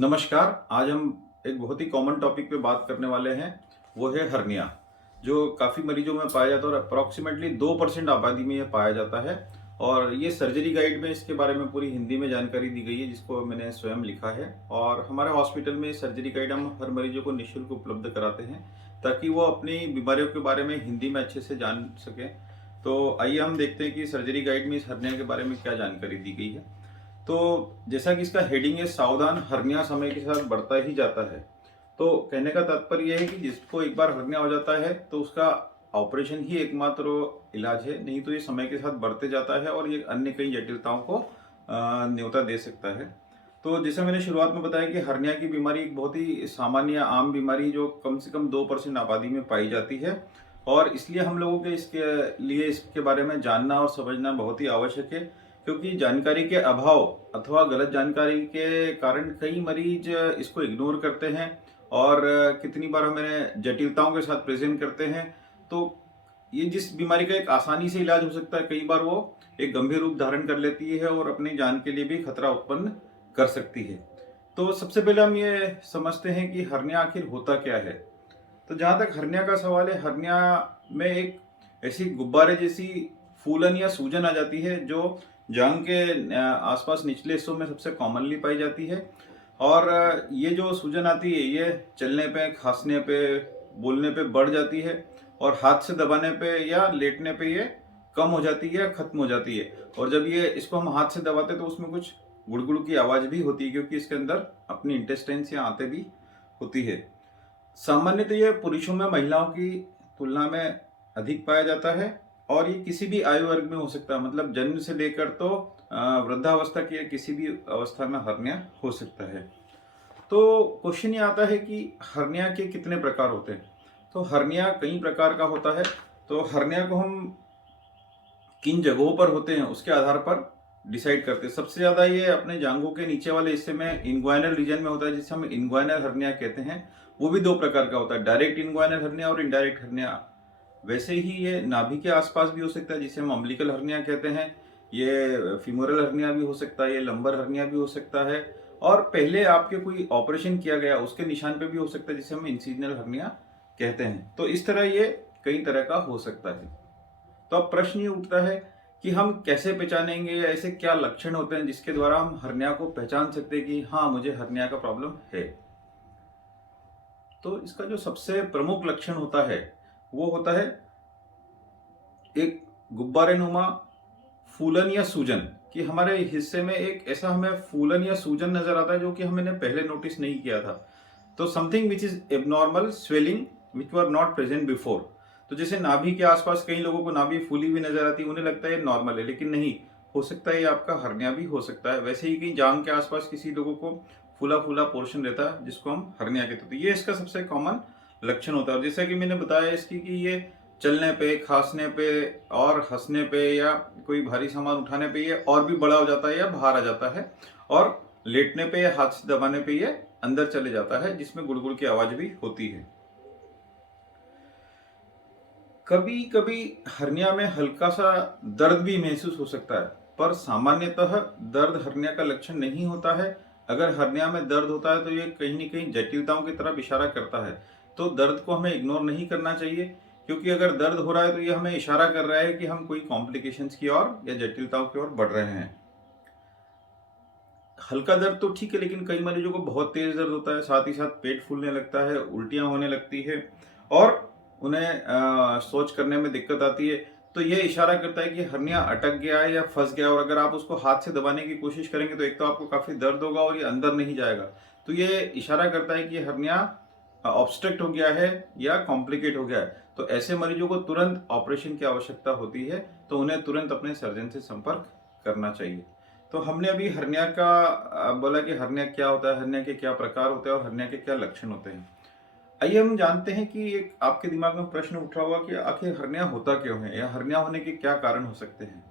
नमस्कार। आज हम एक बहुत ही कॉमन टॉपिक पे बात करने वाले हैं। वो है हर्निया, जो काफ़ी मरीजों में पाया जाता है और अप्रॉक्सीमेटली 2% आबादी में ये पाया जाता है। और ये सर्जरी गाइड में इसके बारे में पूरी हिंदी में जानकारी दी गई है, जिसको मैंने स्वयं लिखा है। और हमारे हॉस्पिटल में सर्जरी गाइड हम हर मरीजों को निःशुल्क उपलब्ध कराते हैं, ताकि वो अपनी बीमारियों के बारे में हिंदी में अच्छे से जान सकें। तो आइए हम देखते हैं कि सर्जरी गाइड में इस हर्निया के बारे में क्या जानकारी दी गई है। तो जैसा कि इसका हेडिंग है, सावधान, हर्निया समय के साथ बढ़ता ही जाता है। तो कहने का तात्पर्य यह है कि जिसको एक बार हर्निया हो जाता है तो उसका ऑपरेशन ही एकमात्र इलाज है, नहीं तो ये समय के साथ बढ़ते जाता है और ये अन्य कई जटिलताओं को न्योता दे सकता है। तो जैसे मैंने शुरुआत में बताया कि हर्निया की बीमारी एक बहुत ही सामान्य आम बीमारी जो कम से कम 2% आबादी में पाई जाती है। और इसलिए हम लोगों के इसके लिए इसके बारे में जानना और समझना बहुत ही आवश्यक है, क्योंकि जानकारी के अभाव अथवा गलत जानकारी के कारण कई मरीज इसको इग्नोर करते हैं और कितनी बार हमें जटिलताओं के साथ प्रेजेंट करते हैं। तो ये जिस बीमारी का एक आसानी से इलाज हो सकता है, कई बार वो एक गंभीर रूप धारण कर लेती है और अपनी जान के लिए भी खतरा उत्पन्न कर सकती है। तो सबसे पहले हम ये समझते हैं कि हर्निया आखिर होता क्या है। तो जहाँ तक हर्निया का सवाल है, हर्निया में एक ऐसी गुब्बारे जैसी फूलन या सूजन आ जाती है, जो जांघ के आसपास निचले हिस्सों में सबसे कॉमनली पाई जाती है। और ये जो सूजन आती है, ये चलने पे, खांसने पे, बोलने पे बढ़ जाती है और हाथ से दबाने पे या लेटने पे ये कम हो जाती है, खत्म हो जाती है। और जब ये इसको हम हाथ से दबाते तो उसमें कुछ गुड़गुड़ की आवाज भी होती है, क्योंकि इसके अंदर अपनी इंटेस्टाइन्स या आंतें भी होती है। सामान्यतः ये पुरुषों में महिलाओं की तुलना में अधिक पाया जाता है और ये किसी भी आयु वर्ग में हो सकता है, मतलब जन्म से लेकर तो वृद्धावस्था की किसी भी अवस्था में हर्निया हो सकता है। तो क्वेश्चन ये आता है कि हर्निया के कितने प्रकार होते हैं। तो हर्निया कई प्रकार का होता है। तो हर्निया को हम किन जगहों पर होते हैं उसके आधार पर डिसाइड करते हैं। सबसे ज्यादा ये अपने जांघों के नीचे वाले हिस्से में इनग्वाइनल रीजन में होता है, जिसे हम इनग्वाइनल हर्निया कहते हैं। वो भी दो प्रकार का होता है, डायरेक्ट इनग्वाइनल हर्निया और इनडायरेक्ट हर्निया। वैसे ही ये नाभि के आसपास भी हो सकता है, जिसे हम अम्बिलिकल हर्निया कहते हैं। ये फीमोरल हर्निया भी हो सकता है, ये लंबर हर्निया भी हो सकता है। और पहले आपके कोई ऑपरेशन किया गया उसके निशान पे भी हो सकता है, जिसे हम इंसिजनल हर्निया कहते हैं। तो इस तरह ये कई तरह का हो सकता है। तो अब प्रश्न ये उठता है कि हम कैसे पहचानेंगे, या ऐसे क्या लक्षण होते हैं जिसके द्वारा हम हर्निया को पहचान सकते हैं कि हाँ, मुझे हर्निया का प्रॉब्लम है। तो इसका जो सबसे प्रमुख लक्षण होता है वो होता है एक गुब्बारे नुमा फूलन या सूजन, कि हमारे हिस्से में एक ऐसा हमें फूलन या सूजन नजर आता है जो कि हमने पहले नोटिस नहीं किया था। तो something which is abnormal swelling which were not present before. तो जैसे नाभि के आसपास कई लोगों को नाभि फूली हुई नजर आती है, उन्हें लगता है ये नॉर्मल है, लेकिन नहीं, हो सकता है ये आपका हर्निया भी हो सकता है। वैसे ही कहीं जांघ के आसपास किसी लोगों को फूला फूला पोर्शन रहता है, जिसको हम हर्निया कहते हैं। तो ये इसका सबसे कॉमन लक्षण होता है। और जैसा कि मैंने बताया इसकी कि ये चलने पे, खांसने पे और हंसने पे या कोई भारी सामान उठाने पे ये और भी बड़ा हो जाता है या बाहर आ जाता है। और लेटने पे या हाथ से दबाने पे ये अंदर चले जाता है, जिसमें गुड़गुड़ की आवाज भी होती है। कभी कभी हर्निया में हल्का सा दर्द भी महसूस हो सकता है, पर सामान्यतः दर्द हर्निया का लक्षण नहीं होता है। अगर हर्निया में दर्द होता है तो ये कहीं न कहीं जटिलताओं की तरफ इशारा करता है। तो दर्द को हमें इग्नोर नहीं करना चाहिए, क्योंकि अगर दर्द हो रहा है तो ये हमें इशारा कर रहा है कि हम कोई कॉम्प्लिकेशंस की ओर या जटिलताओं की ओर बढ़ रहे हैं। हल्का दर्द तो ठीक है, लेकिन कई मरीजों को बहुत तेज दर्द होता है, साथ ही साथ पेट फूलने लगता है, उल्टियां होने लगती है और उन्हें सोच करने में दिक्कत आती है। तो ये इशारा करता है कि हर्निया अटक गया है या फंस गया है। और अगर आप उसको हाथ से दबाने की कोशिश करेंगे तो एक तो आपको काफी दर्द होगा और ये अंदर नहीं जाएगा। तो ये इशारा करता है कि हर्निया ऑब्स्ट्रक्ट हो गया है या कॉम्प्लिकेट हो गया है। तो ऐसे मरीजों को तुरंत ऑपरेशन की आवश्यकता होती है, तो उन्हें तुरंत अपने सर्जन से संपर्क करना चाहिए। तो हमने अभी हर्निया का बोला कि हर्निया क्या होता है, हर्निया के क्या प्रकार होते हैं और हर्निया के क्या लक्षण होते हैं। आइए हम जानते हैं कि एक आपके दिमाग में प्रश्न उठा हुआ कि आखिर हर्निया होता क्यों है, या हर्निया होने के क्या कारण हो सकते हैं।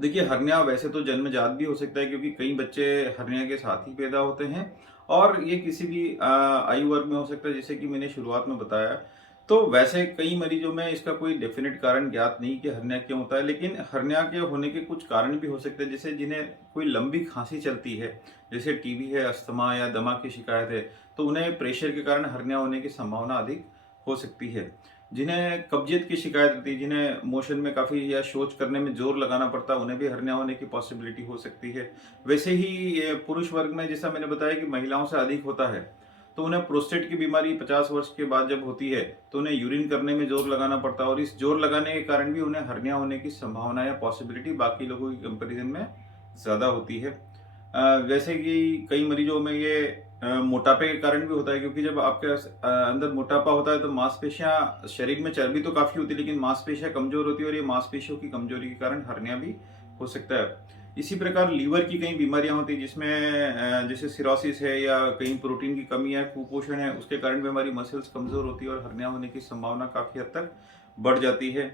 देखिए, हर्निया वैसे तो जन्मजात भी हो सकता है, क्योंकि कई बच्चे हर्निया के साथ ही पैदा होते हैं और ये किसी भी आयु वर्ग में हो सकता है, जैसे कि मैंने शुरुआत में बताया। तो वैसे कई मरीजों में इसका कोई डेफिनेट कारण ज्ञात नहीं कि हर्निया क्यों होता है, लेकिन हर्निया के होने के कुछ कारण भी हो सकते हैं, जैसे जिन्हें कोई लंबी खांसी चलती है, जैसे टीबी है, अस्थमा या दमा की शिकायत है, तो उन्हें प्रेशर के कारण हर्निया होने की संभावना अधिक हो सकती है। जिन्हें कब्जियत की शिकायत होती है, जिन्हें मोशन में काफ़ी या शौच करने में जोर लगाना पड़ता है, उन्हें भी हर्निया होने की पॉसिबिलिटी हो सकती है। वैसे ही पुरुष वर्ग में जैसा मैंने बताया कि महिलाओं से अधिक होता है, तो उन्हें प्रोस्टेट की बीमारी 50 वर्ष के बाद जब होती है तो उन्हें यूरिन करने में जोर लगाना पड़ता है, और इस जोर लगाने के कारण भी उन्हें हर्निया होने की संभावना या पॉसिबिलिटी बाकी लोगों की कंपैरिजन में ज़्यादा होती है। वैसे कि कई मरीजों में ये मोटापे के कारण भी होता है, क्योंकि जब आपके अंदर मोटापा होता है तो मांसपेशियां, शरीर में चर्बी तो काफ़ी होती है लेकिन मांसपेशियां कमज़ोर होती है, और ये मांसपेशियों की कमजोरी के कारण हर्निया भी हो सकता है। इसी प्रकार लीवर की कई बीमारियां होती हैं, जिसमें जैसे सिरोसिस है या कहीं प्रोटीन की कमी है, कुपोषण है, उसके कारण भी हमारी मसल्स कमज़ोर होती है और हर्निया होने की संभावना काफ़ी हद तक बढ़ जाती है।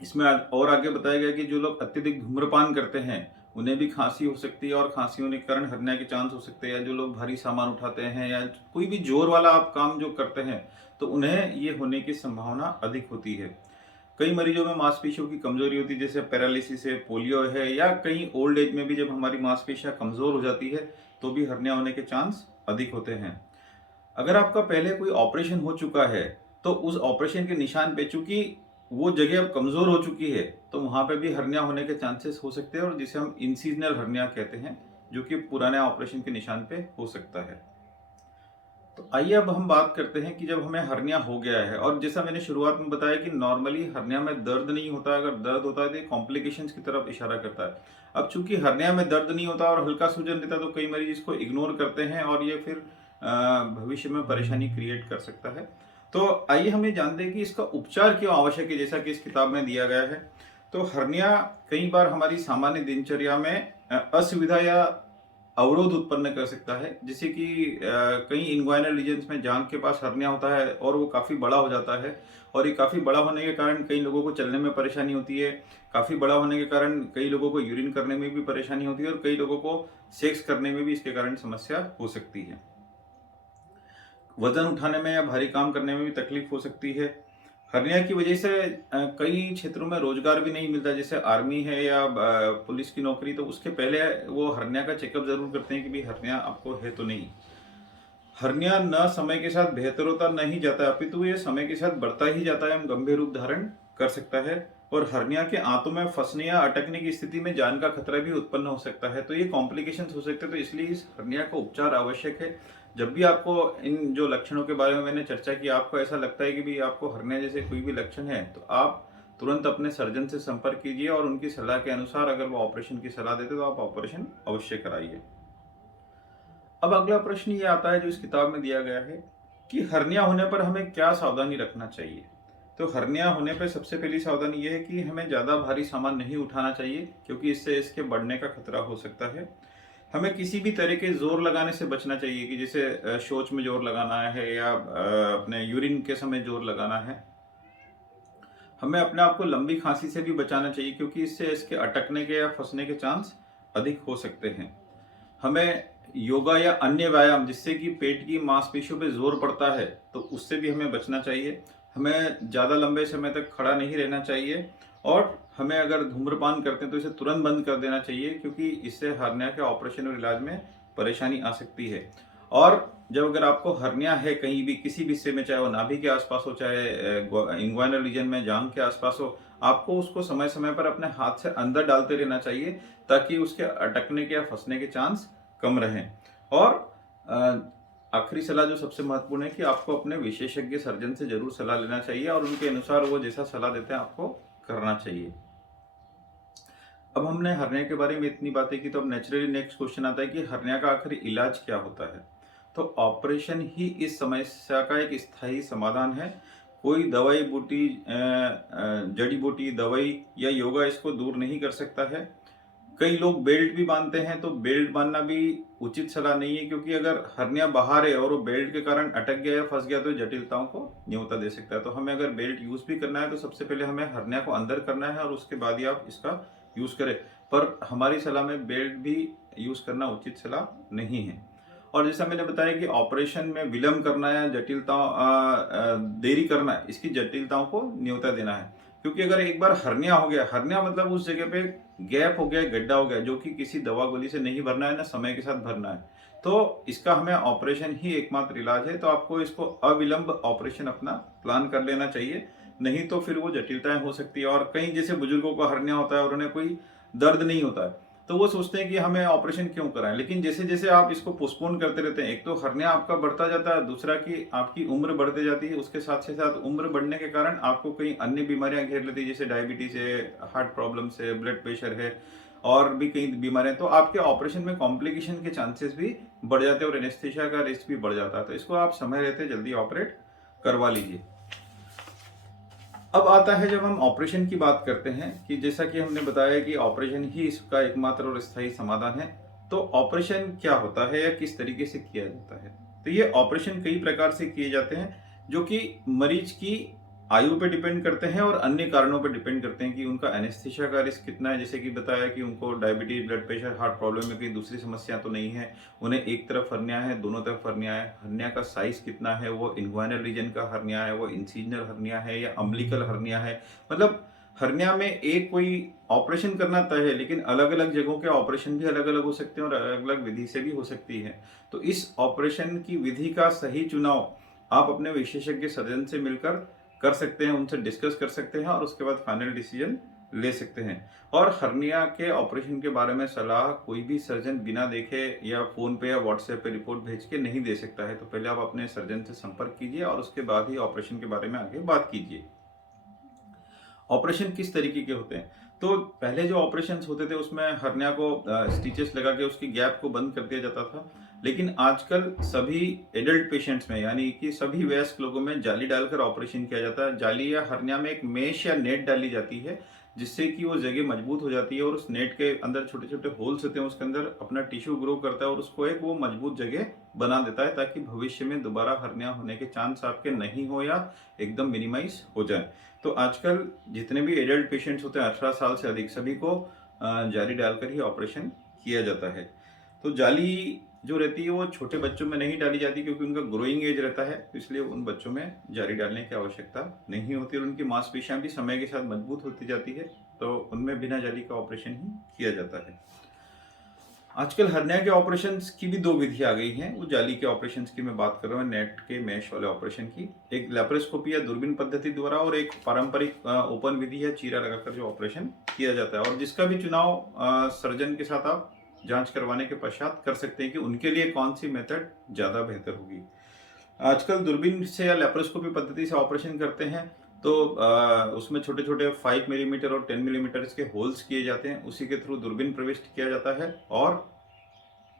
इसमें और आगे बताया गया कि जो लोग अत्यधिक धूम्रपान करते हैं उन्हें भी खांसी हो सकती है, और खांसी होने के कारण हर्निया के चांस हो सकते हैं। या जो लोग भारी सामान उठाते हैं या कोई भी जोर वाला आप काम जो करते हैं तो उन्हें ये होने की संभावना अधिक होती है। कई मरीजों में मांसपेशियों की कमजोरी होती है, जैसे पैरालिसिस है, पोलियो है, या कहीं ओल्ड एज में भी जब हमारी मांसपेशियां कमजोर हो जाती है तो भी हर्निया होने के चांस अधिक होते हैं। अगर आपका पहले कोई ऑपरेशन हो चुका है तो उस ऑपरेशन के निशान पे, चूंकि वो जगह अब कमजोर हो चुकी है, तो वहां पे भी हर्निया होने के चांसेस हो सकते हैं, और जिसे हम इंसिजनल हर्निया कहते हैं, जो कि पुराने ऑपरेशन के निशान पे हो सकता है। तो आइए अब हम बात करते हैं कि जब हमें हर्निया हो गया है, और जैसा मैंने शुरुआत में बताया कि नॉर्मली हर्निया में दर्द नहीं होता है, अगर दर्द होता है तो ये कॉम्प्लिकेशंस की तरफ इशारा करता है। अब चूंकि हर्निया में दर्द नहीं होता और हल्का सूजन रहता है, तो कई मरीज इसको इग्नोर करते हैं और ये फिर भविष्य में परेशानी क्रिएट कर सकता है। तो आइए हम ये जानते हैं कि इसका उपचार क्यों आवश्यक है, जैसा कि इस किताब में दिया गया है। तो हर्निया कई बार हमारी सामान्य दिनचर्या में असुविधा या अवरोध उत्पन्न कर सकता है, जैसे कि कई इन्ग्वाइनल रीजन्स में जांघ के पास हर्निया होता है और वो काफ़ी बड़ा हो जाता है, और ये काफ़ी बड़ा होने के कारण कई लोगों को चलने में परेशानी होती है। काफ़ी बड़ा होने के कारण कई लोगों को यूरिन करने में भी परेशानी होती है, और कई लोगों को सेक्स करने में भी इसके कारण समस्या हो सकती है। वजन उठाने में या भारी काम करने में भी तकलीफ हो सकती है। हर्निया की वजह से कई क्षेत्रों में रोजगार भी नहीं मिलता, जैसे आर्मी है या पुलिस की नौकरी, तो उसके पहले वो हर्निया का चेकअप जरूर करते हैं कि भाई हर्निया आपको है तो नहीं। हर्निया न समय के साथ बेहतर होता नहीं जाता, अपितु ये समय के साथ बढ़ता ही जाता है, गंभीर रूप धारण कर सकता है, और हर्निया के आंतों में फंसने या अटकने की स्थिति में जान का खतरा भी उत्पन्न हो सकता है। तो ये कॉम्प्लिकेशंस हो सकते हैं, तो इसलिए इस हर्निया का उपचार आवश्यक है। जब भी आपको इन जो लक्षणों के बारे में मैंने चर्चा की, आपको ऐसा लगता है कि भी आपको हर्निया जैसे कोई भी लक्षण है, तो आप तुरंत अपने सर्जन से संपर्क कीजिए, और उनकी सलाह के अनुसार अगर वो ऑपरेशन की सलाह देते तो आप ऑपरेशन अवश्य कराइए। अब अगला प्रश्न ये आता है जो इस किताब में दिया गया है कि हर्निया होने पर हमें क्या सावधानी रखना चाहिए। तो हर्निया होने पर सबसे पहली सावधानी यह है कि हमें ज़्यादा भारी सामान नहीं उठाना चाहिए, क्योंकि इससे इसके बढ़ने का खतरा हो सकता है। हमें किसी भी तरह के जोर लगाने से बचना चाहिए, कि जैसे शौच में जोर लगाना है या अपने यूरिन के समय जोर लगाना है। हमें अपने आप को लंबी खांसी से भी बचाना चाहिए, क्योंकि इससे इसके अटकने के या फंसने के चांस अधिक हो सकते हैं। हमें योगा या अन्य व्यायाम जिससे कि पेट की मांसपेशियों पे जोर पड़ता है, तो उससे भी हमें बचना चाहिए। हमें ज़्यादा लंबे समय तक खड़ा नहीं रहना चाहिए, और हमें अगर धूम्रपान करते हैं तो इसे तुरंत बंद कर देना चाहिए, क्योंकि इससे हर्निया के ऑपरेशन और इलाज में परेशानी आ सकती है। और जब अगर आपको हर्निया है कहीं भी किसी भी हिस्से में, चाहे वो नाभि के आसपास हो, चाहे इंग्वाइनल रीजन में जांघ के आसपास हो, आपको उसको समय समय पर अपने हाथ से अंदर डालते रहना चाहिए, ताकि उसके अटकने के या फंसने के चांस कम रहें। और आखिरी सलाह जो सबसे महत्वपूर्ण है कि आपको अपने विशेषज्ञ सर्जन से जरूर सलाह लेना चाहिए, और उनके अनुसार वो जैसा सलाह देते हैं आपको करना चाहिए। अब हमने हर्निया के बारे में इतनी बातें की, तो अब नेचुरली नेक्स्ट क्वेश्चन आता है कि हर्निया का आखिर इलाज क्या होता है। तो ऑपरेशन ही इस समस्या का एक स्थायी समाधान है। कोई दवाई बूटी, जड़ी बूटी, दवाई या योगा इसको दूर नहीं कर सकता है। कई लोग बेल्ट भी बांधते हैं, तो बेल्ट बांधना भी उचित सलाह नहीं है, क्योंकि अगर हर्निया बाहर है और वो बेल्ट के कारण अटक गया या फंस गया तो जटिलताओं को न्योता दे सकता है। तो हमें अगर बेल्ट यूज भी करना है तो सबसे पहले हमें हर्निया को अंदर करना है, और उसके बाद ही आप इसका यूज करें। पर हमारी सलाह में बेल्ट भी यूज करना उचित सलाह नहीं है। और जैसा मैंने बताया कि ऑपरेशन में विलम्ब करना या जटिलताओं देरी करना, इसकी जटिलताओं को न्योता देना है। क्योंकि अगर एक बार हर्निया हो गया, हर्निया मतलब उस जगह पे गैप हो गया, गड्ढा हो गया, जो कि किसी दवा गोली से नहीं भरना है, ना समय के साथ भरना है, तो इसका हमें ऑपरेशन ही एकमात्र इलाज है। तो आपको इसको अविलंब ऑपरेशन अपना प्लान कर लेना चाहिए, नहीं तो फिर वो जटिलताएं हो सकती है। और कई जैसे बुजुर्गों को हर्निया होता है और उन्हें कोई दर्द नहीं होता है, तो वो सोचते हैं कि हमें ऑपरेशन क्यों कराएं। लेकिन जैसे जैसे आप इसको पोस्टपोन करते रहते हैं, एक तो हर्निया आपका बढ़ता जाता है, दूसरा कि आपकी उम्र बढ़ती जाती है, उसके साथ से साथ उम्र बढ़ने के कारण आपको कई अन्य बीमारियां घेर लेती है, जैसे डायबिटीज है, हार्ट प्रॉब्लम है, ब्लड प्रेशर है, और भी कई बीमारियां। तो आपके ऑपरेशन में कॉम्प्लिकेशन के चांसेस भी बढ़ जाते हैं और एनेस्थीसिया का रिस्क भी बढ़ जाता है। तो इसको आप समय रहते जल्दी ऑपरेट करवा लीजिए। अब आता है जब हम ऑपरेशन की बात करते हैं, कि जैसा कि हमने बताया कि ऑपरेशन ही इसका एकमात्र और स्थायी समाधान है। तो ऑपरेशन क्या होता है या किस तरीके से किया जाता है? तो ये ऑपरेशन कई प्रकार से किए जाते हैं, जो कि मरीज की आयु पे डिपेंड करते हैं और अन्य कारणों पे डिपेंड करते हैं कि उनका एनेस्थीसिया का रिस्क कितना है। जैसे कि बताया कि उनको diabetes, blood pressure, heart problem में कोई दूसरी समस्या तो नहीं है, उन्हें एक तरफ हर्निया है, दोनों तरफ हर्निया है, हर्निया का साइज कितना है, वो इन्ग्वाइनल रीजन का हर्निया है, वो इंसिजनल हर्निया है या अम्बिलिकल हर्निया है। मतलब हर्निया में एक कोई ऑपरेशन करना तय है, लेकिन अलग अलग जगहों के ऑपरेशन भी अलग अलग हो सकते हैं और अलग अलग विधि से भी हो सकती है। तो इस ऑपरेशन की विधि का सही चुनाव आप अपने विशेषज्ञ सर्जन से मिलकर कर सकते हैं, उनसे डिस्कस कर सकते हैं और उसके बाद फाइनल डिसीजन ले सकते हैं। और हर्निया के ऑपरेशन के बारे में सलाह कोई भी सर्जन बिना देखे या फोन पे या व्हाट्सएप पे रिपोर्ट भेज के नहीं दे सकता है। तो पहले आप अपने सर्जन से संपर्क कीजिए और उसके बाद ही ऑपरेशन के बारे में आगे बात कीजिए। ऑपरेशन किस तरीके के होते हैं? तो पहले जो ऑपरेशन होते थे उसमें हर्निया को स्टिचेस लगा के उसकी गैप को बंद कर दिया जाता था। लेकिन आजकल सभी एडल्ट पेशेंट्स में, यानी कि सभी वयस्क लोगों में जाली डालकर ऑपरेशन किया जाता है। जाली या हर्निया में एक मेश या नेट डाली जाती है, जिससे कि वो जगह मजबूत हो जाती है और उस नेट के अंदर छोटे छोटे होल्स होते हैं, उसके अंदर अपना टिश्यू ग्रो करता है और उसको एक वो मजबूत जगह बना देता है, ताकि भविष्य में दोबारा हर्निया होने के चांस आपके नहीं हो या एकदम मिनिमाइज हो जाए। तो आजकल जितने भी एडल्ट पेशेंट्स होते हैं 18 साल से अधिक, सभी को जाली डालकर ही ऑपरेशन किया जाता है। तो जाली जो रहती है वो छोटे बच्चों में नहीं डाली जाती, क्योंकि उनका ग्रोइंग एज रहता है, तो इसलिए उन बच्चों में जाली डालने की आवश्यकता नहीं होती और उनकी मांसपेशियां भी समय के साथ मजबूत होती जाती है, तो उनमें बिना जाली का ऑपरेशन ही किया जाता है। आजकल हर्निया के ऑपरेशंस की भी दो विधि आ गई हैं। वो जाली के ऑपरेशंस की मैं बात कर रहा हूँ, नेट के मैश वाले ऑपरेशन की। एक लैप्रोस्कोपी या दूरबीन पद्धति द्वारा, और एक पारंपरिक ओपन विधि है, चीरा लगाकर जो ऑपरेशन किया जाता है, और जिसका भी चुनाव सर्जन के साथ आप जांच करवाने के पश्चात कर सकते हैं कि उनके लिए कौन सी मेथड ज्यादा बेहतर होगी। आजकल दूरबीन से या लैप्रोस्कोपी पद्धति से ऑपरेशन करते हैं, तो उसमें छोटे छोटे 5 मिलीमीटर और 10 मिलीमीटर के होल्स किए जाते हैं, उसी के थ्रू दूरबीन प्रविष्ट किया जाता है और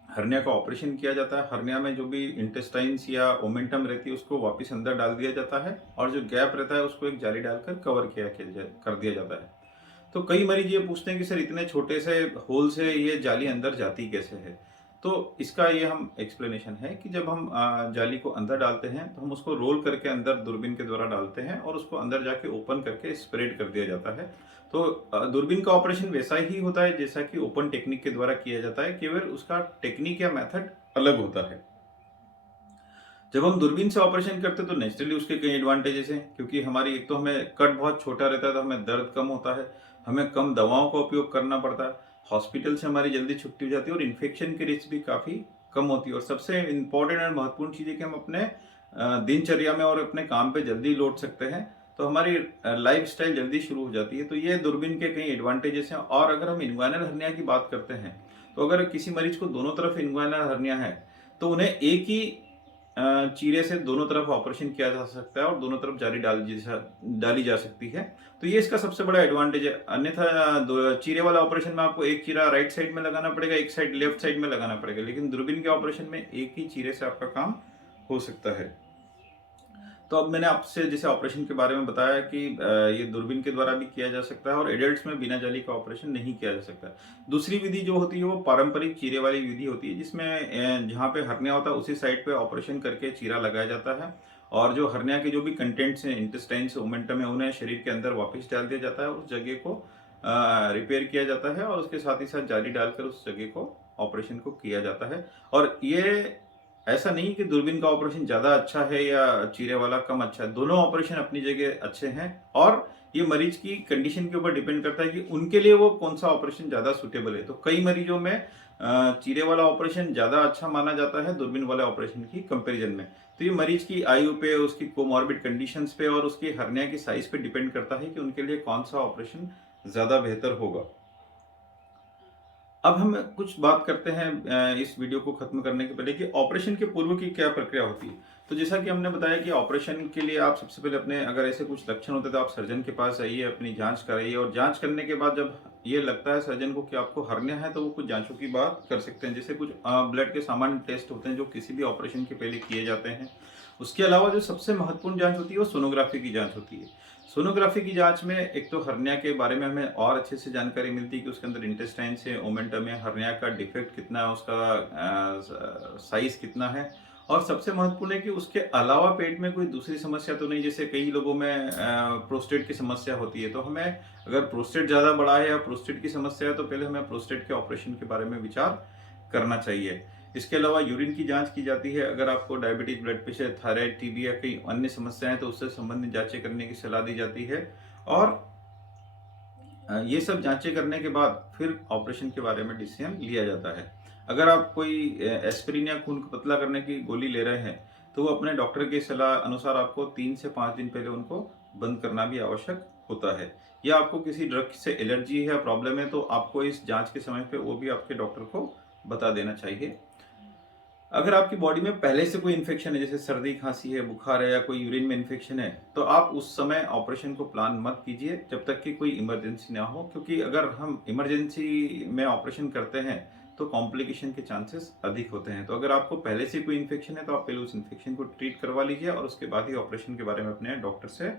हर्निया का ऑपरेशन किया जाता है। हर्निया में जो भी इंटेस्टाइन्स या ओमेंटम रहती है उसको वापस अंदर डाल दिया जाता है, और जो गैप रहता है उसको एक जाली डालकर कवर कर दिया जाता है। तो कई मरीज ये पूछते हैं कि सर इतने छोटे से होल से ये जाली अंदर जाती कैसे है? तो इसका ये हम एक्सप्लेनेशन है कि जब हम जाली को अंदर डालते हैं तो हम उसको रोल करके अंदर दूरबीन के द्वारा डालते हैं और उसको अंदर जाके ओपन करके स्प्रेड कर दिया जाता है। तो दूरबीन का ऑपरेशन वैसा ही होता है जैसा कि ओपन टेक्निक के द्वारा किया जाता है, केवल उसका टेक्निक या मेथड अलग होता है। जब हम दूरबीन से ऑपरेशन करते हैं तो नेचुरली उसके कई एडवांटेजेस हैं, क्योंकि हमारी एक तो हमें कट बहुत छोटा रहता है, तो हमें दर्द कम होता है, हमें कम दवाओं का उपयोग करना पड़ता है, हॉस्पिटल से हमारी जल्दी छुट्टी हो जाती है और इन्फेक्शन की रिस्क भी काफ़ी कम होती है। और सबसे इम्पोर्टेंट और महत्वपूर्ण चीज़ है कि हम अपने दिनचर्या में और अपने काम पे जल्दी लौट सकते हैं, तो हमारी लाइफ स्टाइल जल्दी शुरू हो जाती है। तो ये दूरबीन के कई एडवांटेजेस हैं। और अगर हम इन्ग्वाइनल हर्निया की बात करते हैं, तो अगर किसी मरीज को दोनों तरफ इन्ग्वाइनल हर्निया है, तो उन्हें एक ही चीरे से दोनों तरफ ऑपरेशन किया जा सकता है और दोनों तरफ जाली डाली जा सकती है। तो ये इसका सबसे बड़ा एडवांटेज है। अन्यथा चीरे वाला ऑपरेशन में आपको एक चीरा राइट साइड में लगाना पड़ेगा, एक साइड लेफ्ट साइड में लगाना पड़ेगा, लेकिन दूरबीन के ऑपरेशन में एक ही चीरे से आपका काम हो सकता है। तो अब मैंने आपसे जैसे ऑपरेशन के बारे में बताया कि ये दूरबीन के द्वारा भी किया जा सकता है और एडल्ट्स में बिना जाली का ऑपरेशन नहीं किया जा सकता। दूसरी विधि जो होती है वो पारंपरिक चीरे वाली विधि होती है, जिसमें जहाँ पे हर्निया होता है उसी साइड पे ऑपरेशन करके चीरा लगाया जाता है, और जो हर्निया के जो भी कंटेंट्स हैं, इंटेस्टाइन्स, ओमेंटम है, उन्हें शरीर के अंदर वापस डाल दिया जाता है, उस जगह को रिपेयर किया जाता है और उसके साथ ही साथ जाली डालकर उस जगह को ऑपरेशन को किया जाता है। और ये ऐसा नहीं कि दूरबीन का ऑपरेशन ज़्यादा अच्छा है या चीरे वाला कम अच्छा है, दोनों ऑपरेशन अपनी जगह अच्छे हैं। और ये मरीज की कंडीशन के ऊपर डिपेंड करता है कि उनके लिए वो कौन सा ऑपरेशन ज़्यादा सूटेबल है। तो कई मरीजों में चीरे वाला ऑपरेशन ज़्यादा अच्छा माना जाता है दूरबीन वाले ऑपरेशन की कंपैरिजन में। तो ये मरीज की आयु पे, उसकी कोमॉर्बिड कंडीशंस पे और उसकी हर्निया की साइज पे डिपेंड करता है कि उनके लिए कौन सा ऑपरेशन ज़्यादा बेहतर होगा। अब हम कुछ बात करते हैं इस वीडियो को खत्म करने के पहले कि ऑपरेशन के पूर्व की क्या प्रक्रिया होती है। तो जैसा कि हमने बताया कि ऑपरेशन के लिए आप सबसे पहले अपने, अगर ऐसे कुछ लक्षण होते हैं तो आप सर्जन के पास जाइए, अपनी जांच कराइए, और जांच करने के बाद जब ये लगता है सर्जन को कि आपको हर्निया है, तो वो कुछ जांचों की बात कर सकते हैं। जैसे कुछ ब्लड के सामान्य टेस्ट होते हैं जो किसी भी ऑपरेशन के पहले किए जाते हैं। उसके अलावा जो सबसे महत्वपूर्ण जांच होती है वो सोनोग्राफी की जांच होती है। सोनोग्राफी की जांच में एक तो हर्निया के बारे में हमें और अच्छे से जानकारी मिलती है कि उसके अंदर इंटेस्टाइन से, ओमेंटम है, हर्निया का डिफेक्ट कितना है, उसका साइज कितना है, और सबसे महत्वपूर्ण है कि उसके अलावा पेट में कोई दूसरी समस्या तो नहीं। जैसे कई लोगों में प्रोस्टेट की समस्या होती है, तो हमें अगर प्रोस्टेट ज़्यादा बड़ा है या प्रोस्टेट की समस्या है तो पहले हमें प्रोस्टेट के ऑपरेशन के बारे में विचार करना चाहिए। इसके अलावा यूरिन की जांच की जाती है। अगर आपको diabetes, blood pressure, thyroid, TB या कई अन्य समस्याएं तो उससे संबंधित जांचें करने की सलाह दी जाती है। और ये सब जांचें करने के बाद फिर ऑपरेशन के बारे में डिसीजन लिया जाता है। अगर आप कोई एस्पिरिन या खून को पतला करने की गोली ले रहे हैं तो वो अपने डॉक्टर की सलाह अनुसार आपको 3 से 5 दिन पहले उनको बंद करना भी आवश्यक होता है। या आपको किसी ड्रग से एलर्जी है या प्रॉब्लम है तो आपको इस जांच के समय पे वो भी आपके डॉक्टर को बता देना चाहिए। अगर आपकी बॉडी में पहले से कोई इन्फेक्शन है, जैसे सर्दी, खांसी है, बुखार है या कोई यूरिन में इन्फेक्शन है, तो आप उस समय ऑपरेशन को प्लान मत कीजिए जब तक कि कोई इमरजेंसी ना हो, क्योंकि अगर हम इमरजेंसी में ऑपरेशन करते हैं तो कॉम्प्लिकेशन के चांसेस अधिक होते हैं। तो अगर आपको पहले से कोई इन्फेक्शन है तो आप पहले उस इन्फेक्शन को ट्रीट करवा लीजिए और उसके बाद ही ऑपरेशन के बारे में अपने डॉक्टर से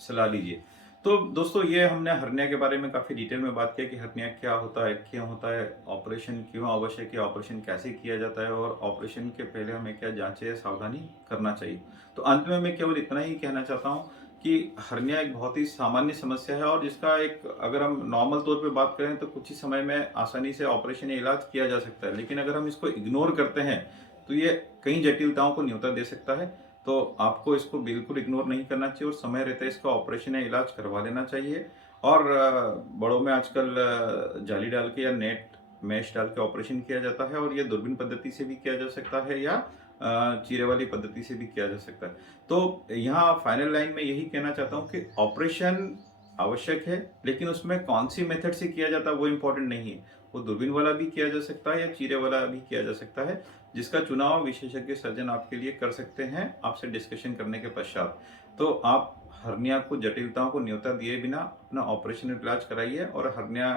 सलाह लीजिए। तो दोस्तों, ये हमने हर्निया के बारे में काफ़ी डिटेल में बात किया कि हर्निया क्या होता है, क्यों होता है, ऑपरेशन क्यों आवश्यक है, ऑपरेशन कैसे किया जाता है और ऑपरेशन के पहले हमें क्या जांचें या सावधानी करना चाहिए। तो अंत में मैं केवल इतना ही कहना चाहता हूँ कि हर्निया एक बहुत ही सामान्य समस्या है और जिसका एक, अगर हम नॉर्मल तौर पे बात करें तो कुछ ही समय में आसानी से ऑपरेशन या इलाज किया जा सकता है। लेकिन अगर हम इसको इग्नोर करते हैं तो ये कई जटिलताओं को न्योता दे सकता है। तो आपको इसको बिल्कुल इग्नोर नहीं करना चाहिए और समय रहते इसका ऑपरेशन या इलाज करवा लेना चाहिए। और बड़ों में आजकल जाली डाल के या नेट मैश डाल के ऑपरेशन किया जाता है और ये दूरबीन पद्धति से भी किया जा सकता है या चीरे वाली पद्धति से भी किया जा सकता है। तो यहाँ फाइनल लाइन में यही कहना चाहता हूँ कि ऑपरेशन आवश्यक है, लेकिन उसमें कौन सी मेथड से किया जाता है वो इम्पोर्टेंट नहीं है। वो दूरबीन वाला भी किया जा सकता है या चीरे वाला भी किया जा सकता है, जिसका चुनाव विशेषज्ञ सर्जन आपके लिए कर सकते हैं आपसे डिस्कशन करने के पश्चात। तो आप हर्निया को, जटिलताओं को न्योता दिए बिना अपना ऑपरेशन इलाज कराइए और हर्निया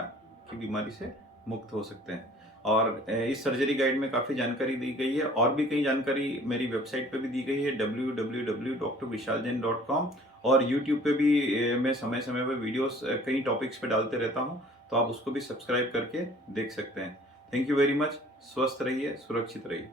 की बीमारी से मुक्त हो सकते हैं। और इस सर्जरी गाइड में काफ़ी जानकारी दी गई है और भी कई जानकारी मेरी वेबसाइट पे भी दी गई है www.drvishaljain.com। और यूट्यूब पे भी मैं समय समय पर वीडियोस कई टॉपिक्स पे डालते रहता हूँ, तो आप उसको भी सब्सक्राइब करके देख सकते हैं। Thank you very much. स्वस्थ रहिए, सुरक्षित रहिए।